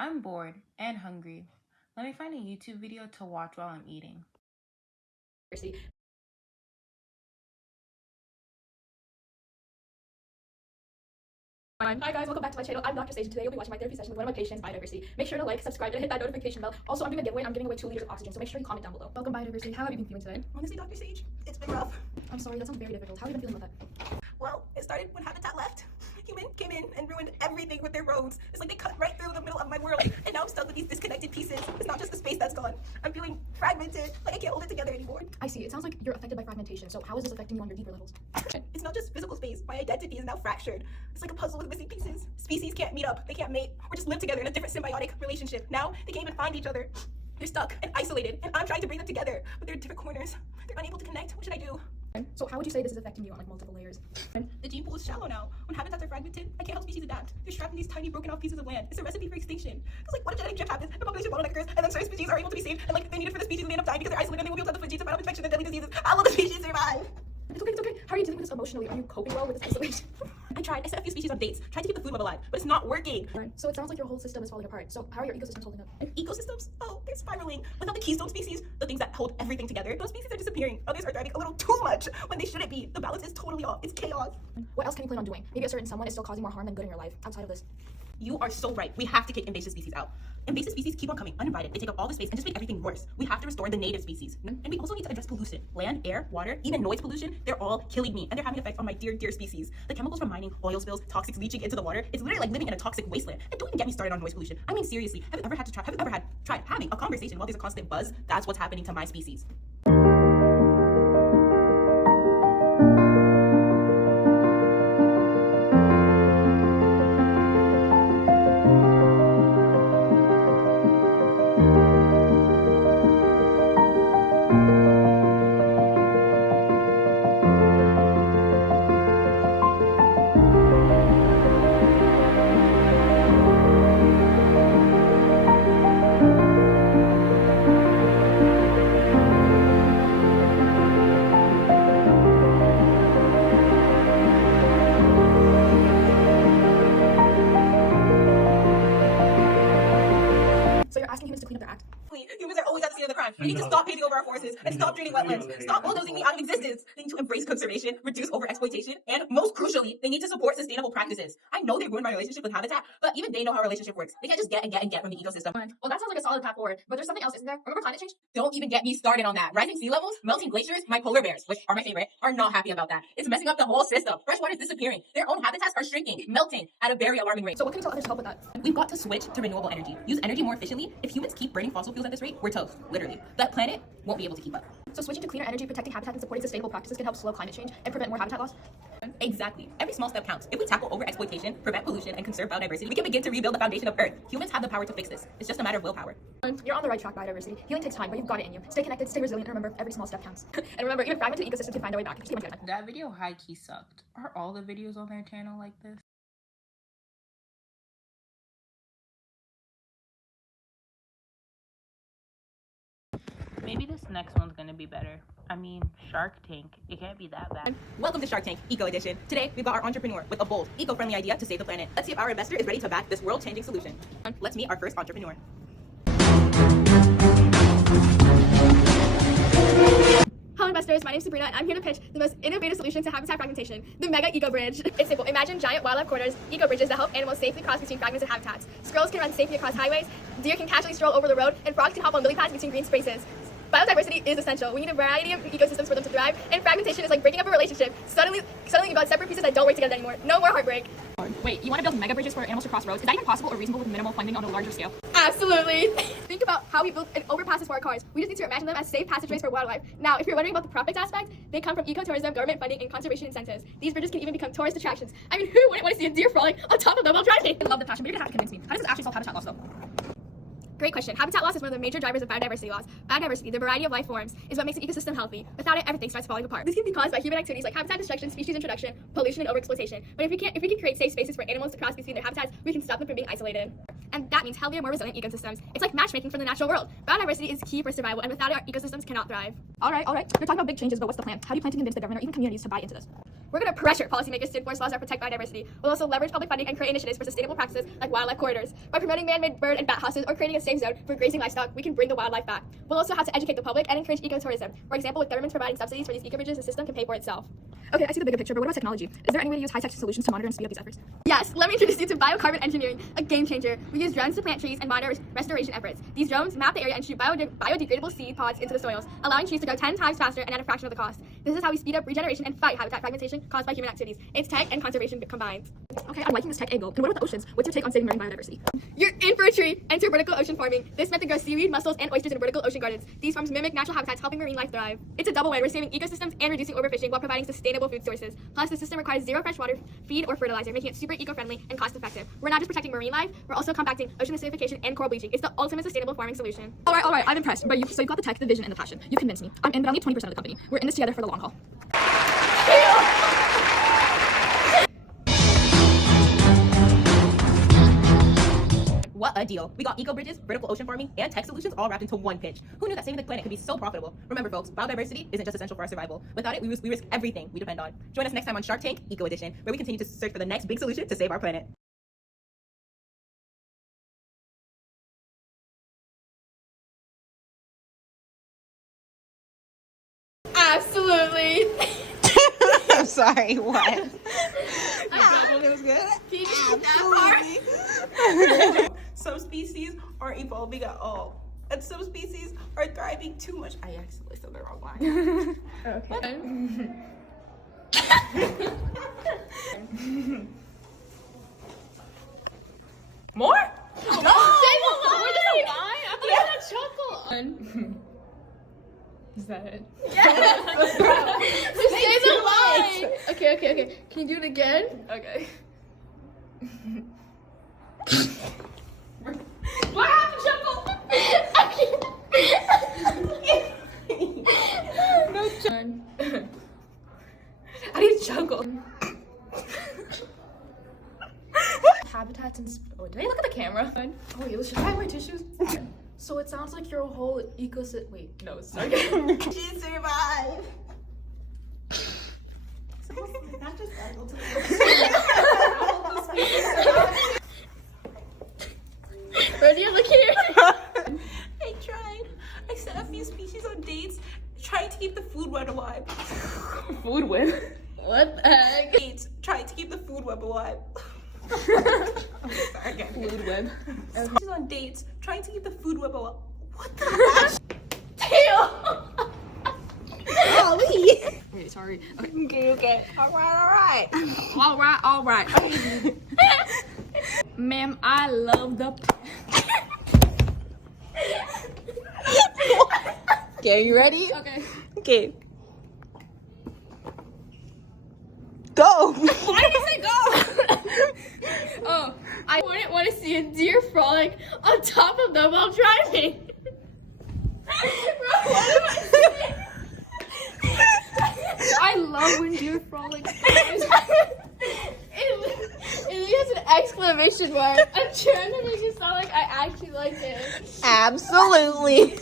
I'm bored and hungry. Let me find a YouTube video to watch while I'm eating. Hi guys, welcome back to my channel. I'm Dr. Sage, and today you'll be watching my therapy session with one of my patients, biodiversity. Make sure to like, subscribe, and hit that notification bell. Also, I'm doing a giveaway. I'm giving away 2 liters of oxygen, so make sure you comment down below. Welcome, biodiversity. How have you been feeling today? Honestly, Dr. Sage, it's been rough. I'm sorry, that sounds very difficult. How have you been feeling with that? Well, it started when Habitat left. Human came in and ruined everything with their roads. It's like they cut right through the middle of my world, and now I'm stuck with these disconnected pieces. It's not just the space that's gone. I'm feeling fragmented, like I can't hold it together anymore. I see. It sounds like you're affected by fragmentation. So how is this affecting you on your deeper levels? It's not just physical space. My identity is now fractured. It's like a puzzle with missing pieces. Species can't meet up. They can't mate or just live together in a different symbiotic relationship. Now they can't even find each other. They're stuck and isolated, and I'm trying to bring them together, but they're in different corners. They're unable to connect. What should I do? So how would you say this is affecting you on like multiple layers? The gene pool is shallow now. When habitats are fragmented, I can't help species adapt. They're trapped in these tiny broken off pieces of land. It's a recipe for extinction. Because like what if genetic drift happens and population bottleneck occurs, and then certain species are able to be saved, and like they need it for the species to end up dying because they're isolated and they won't be able to have the food genes of viral infection and deadly diseases. How will the species survive? It's okay, it's okay. How are you dealing with this emotionally? Are you coping well with this isolation? I tried. I set a few species on dates, tried to keep the food web alive, but it's not working. So it sounds like your whole system is falling apart. So how are your ecosystems holding up? Ecosystems? Oh, they're spiraling. Without the keystone species, the things that hold everything together, those species are disappearing. Others are thriving a little too much when they shouldn't be. The balance is totally off. It's chaos. What else can you plan on doing? Maybe a certain someone is still causing more harm than good in your life outside of this. You are so right. We have to kick invasive species out. Invasive species keep on coming uninvited. They take up all the space and just make everything worse. We have to restore the native species. And we also need to address pollution. Land, air, water, even noise pollution, they're all killing me. And they're having effects on my dear, dear species. The chemicals from mining, oil spills, toxics leaching into the water. It's literally like living in a toxic wasteland. And don't even get me started on noise pollution. I mean, seriously, have you ever tried having a conversation while there's a constant buzz? That's what's happening to my species. So you're asking humans to clean up their act? Humans are always at the scene of the crime. They need to stop painting over our forests and stop draining wetlands. Stop bulldozing me out of existence. They need to embrace conservation, reduce overexploitation, and most crucially, they need to support sustainable practices. I know they ruined my relationship with habitat, but even they know how a relationship works. They can't just get from the ecosystem. Well, that sounds like a solid path forward. But there's something else, isn't there? Remember climate change? Don't even get me started on that. Rising sea levels, melting glaciers, my polar bears, which are my favorite, are not happy about that. It's messing up the whole system. Fresh water is disappearing. Their own habitats are shrinking, melting at a very alarming rate. So what can you tell others to help with that? We've got to switch to renewable energy. Use energy more efficiently. If humans keep burning fossil fuels at this rate, we're toast, literally. That planet won't be able to keep up. So switching to cleaner energy, protecting habitat, and supporting sustainable practices can help slow climate change and prevent more habitat loss? Exactly. Every small step counts. If we tackle overexploitation, prevent pollution, and conserve biodiversity, we can begin to rebuild the foundation of Earth. Humans have the power to fix this. It's just a matter of willpower. You're on the right track, biodiversity. Healing takes time, but you've got it in you. Stay connected, stay resilient, and remember, every small step counts. And remember, even fragmented ecosystems can find their way back. That video high-key sucked. Are all the videos on their channel like this? Maybe this next one's gonna be better. I mean, Shark Tank. It can't be that bad. Welcome to Shark Tank Eco Edition. Today, we've got our entrepreneur with a bold, eco-friendly idea to save the planet. Let's see if our investor is ready to back this world-changing solution. Let's meet our first entrepreneur. Hello investors, my name is Sabrina and I'm here to pitch the most innovative solution to habitat fragmentation, the Mega Eco Bridge. It's simple. Imagine giant wildlife corridors, eco bridges that help animals safely cross between fragmented habitats. Squirrels can run safely across highways, deer can casually stroll over the road, and frogs can hop on lily pads between green spaces. Biodiversity is essential. We need a variety of ecosystems for them to thrive, and fragmentation is like breaking up a relationship. Suddenly you've got separate pieces that don't work together anymore. No more heartbreak. Wait, you want to build mega bridges for animals to cross roads? Is that even possible or reasonable with minimal funding on a larger scale? Absolutely. Think about how we built overpasses for our cars. We just need to imagine them as safe passageways for wildlife. Now, if you're wondering about the profits aspect, they come from ecotourism, government funding, and conservation incentives. These bridges can even become tourist attractions. I mean, who wouldn't want to see a deer frolic on top of them while driving? I love the passion, but you're gonna have to convince me. How does this actually solve habitat loss though? Great question. Habitat loss is one of the major drivers of biodiversity loss. Biodiversity, the variety of life forms, is what makes an ecosystem healthy. Without it, everything starts falling apart. This can be caused by human activities like habitat destruction, species introduction, pollution, and overexploitation. But if we can create safe spaces for animals to cross between their habitats, we can stop them from being isolated. And that means healthier, more resilient ecosystems. It's like matchmaking for the natural world. Biodiversity is key for survival, and without it, our ecosystems cannot thrive. All right. You're talking about big changes, but what's the plan? How do you plan to convince the government or even communities to buy into this? We're going to pressure policymakers to enforce laws that protect biodiversity. We'll also leverage public funding and create initiatives for sustainable practices like wildlife corridors. By promoting man-made bird and bat houses or creating a safe zone for grazing livestock, we can bring the wildlife back. We'll also have to educate the public and encourage ecotourism. For example, with governments providing subsidies for these eco-bridges, the system can pay for itself. Okay, I see the bigger picture, but what about technology? Is there any way to use high-tech solutions to monitor and speed up these efforts? Yes, let me introduce you to biocarbon engineering, a game changer. We use drones to plant trees and monitor restoration efforts. These drones map the area and shoot biodegradable seed pods into the soils, allowing trees to grow 10 times faster and at a fraction of the cost. This is how we speed up regeneration and fight habitat fragmentation caused by human activities. It's tech and conservation combined. Okay, I'm liking this tech angle. And what about the oceans? What's your take on saving marine biodiversity? You're in for a treat. Enter vertical ocean farming. This method grows seaweed, mussels, and oysters in vertical ocean gardens. These farms mimic natural habitats, helping marine life thrive. It's a double win. We're saving ecosystems and reducing overfishing while providing sustainable food sources. Plus, the system requires zero fresh water, feed, or fertilizer, making it super eco-friendly and cost-effective. We're not just protecting marine life, we're also combating ocean acidification and coral bleaching. It's the ultimate sustainable farming solution. All right, I'm impressed. But you've got the tech, the vision, and the passion. You convinced me. I'm in, but I'll need 20% of the company. We're in this together for the long haul. What a deal. We got eco bridges, vertical ocean farming, and tech solutions all wrapped into one pitch. Who knew that saving the planet could be so profitable? Remember, folks, biodiversity isn't just essential for our survival. Without it, we risk everything we depend on. Join us next time on Shark Tank Eco Edition, where we continue to search for the next big solution to save our planet. Absolutely. I'm sorry, what? It was good? Absolutely. Some species aren't evolving at all, and some species are thriving too much. I accidentally said the wrong line. Okay. More? Say the line. I thought you said chuckle. Is that it? Yes. Just say the line. Okay. Can you do it again? Okay. What happened, chuckle? No turn. I need to chuckle. Habitats and did I look at the camera? Oh wait, should I have my tissues? So it sounds like your whole ecosystem. Wait, no, sorry. She survived. Ready? Look here. I tried. I sent a few species on dates, trying to keep the food web alive. Food web. What the heck? Dates, trying to keep the food web alive. Okay, sorry again. Food web. Species on dates, trying to keep the food web alive. What the heck? Golly. Wait, sorry. Okay. All right. Ma'am, I love the. Okay, you ready? Okay. Okay. Go! Why did you say go? Oh, I wouldn't want to see a deer frolic on top of them while driving. Bro, what am I saying? I love when deer frolic. It has an exclamation mark. I'm trying to make it sound like I actually like it. Absolutely.